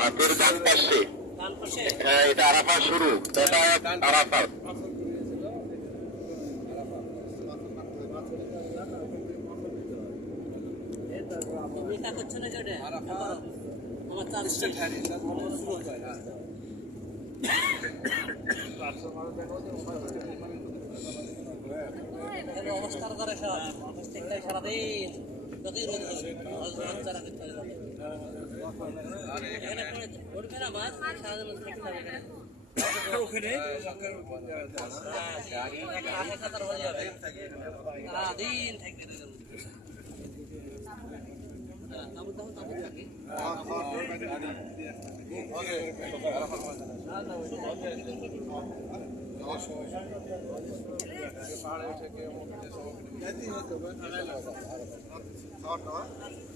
হাতের ডান পাশে। হ্যাঁ এটা আরাফা শুরু। এটা আরাফা অবস্থান করে সব সারাদিন যদি রোদ হয় ওখানে সারাদিন থাকবে তাবু তাবু তাবু সব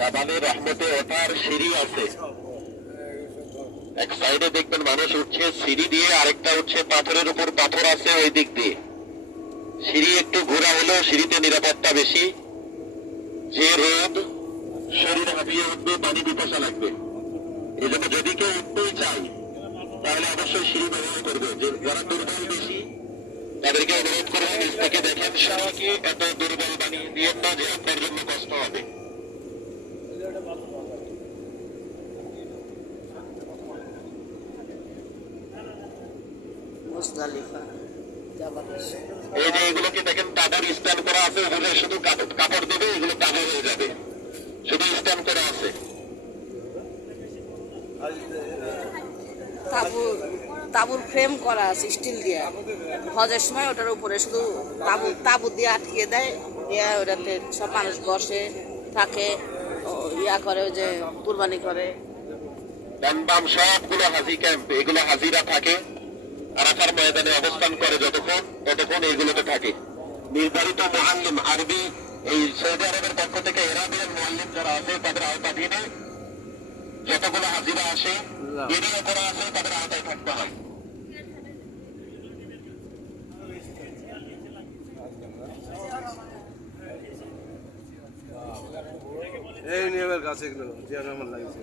জাবানে রহমতে ওঠার সিঁড়ি আছে। এক সাইডে দেখবেন মানুষ উঠছে, সিঁড়ি দিয়ে আরেকটা উঠছে, পাথরের উপর পাথর আছে ওই দিক দিয়ে। সিঁড়ি একটু ঘোরা হলেও সিঁড়িতে নিরাপত্তা বেশি। যে রোদ শরীর হাঁপিয়ে উঠবে, পানি পিপাসা লাগবে। এই জন্য যদি কেউ উঠতেই চাই তাহলে অবশ্যই সিঁড়ি ব্যবহার করবে। যে যারা দুর্বল বেশি, তাদেরকে অনুরোধ করব নিজ থেকে দেখেন সবাইকে এত দুর্বল বানিয়ে দিয়ে না যে আপনার জন্য কষ্ট হবে। এই যে এগুলোকে দেখেন কাপড় স্ট্যান্ড করা আছে ওগুলো শুধু কাপড় কাপড় দেবে এগুলো কাপড় হয়ে যাবে? শুধু স্ট্যান্ড করা আছে। তাবুর তাবুর ফ্রেম করা আছে স্টিল দিয়ে। হজের সময় ওটার উপরে শুধু তাবু তাবু দিয়ে আটকে দেয় দিয়ে ওটাতে সব মানুষ বসে থাকে। ইয়া করে যে কুরবানি করে। ডান সবগুলো হাজি ক্যাম্প এগুলো হাজিরা থাকে। আরাফার ময়দানে অবস্থান করে যতক্ষণ ততক্ষণ এইগুলোতে থাকে। নির্ধারিত মোহাল্লিম আরবি এই সৌদি আরবের পক্ষ থেকে এরাবিয়ান মোহাল্লিম যারা আছে তাদের আওতাধীনে যতগুলো হাজিরা আসে এরিয়া করা আছে তাদের আওতায় থাকতে হয়। এই নিয়মের কাছে এগুলো জিয়া রহমান লাগছে।